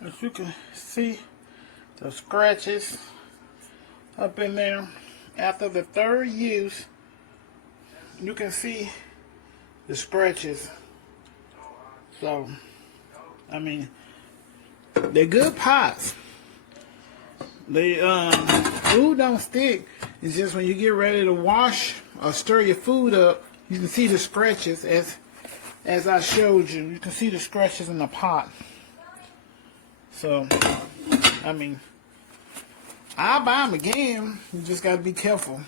As you can see, the scratches up in there. After the third use, you can see the scratches. So, I mean, they're good pots. They food don't stick. It's just when you get ready to wash or stir your food up, you can see the scratches as I showed you. You can see the scratches in the pot. So, I mean, I'll buy them again. You just gotta be careful.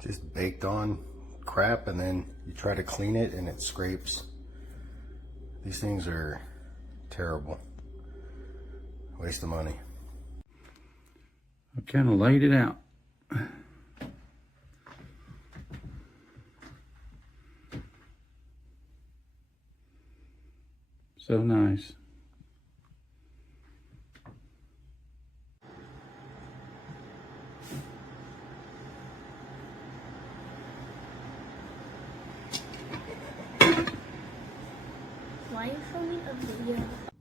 Just baked on crap, and then you try to clean it and it scrapes. These things are terrible. Waste of money. I kind of laid it out. So nice. Why are you filming a video?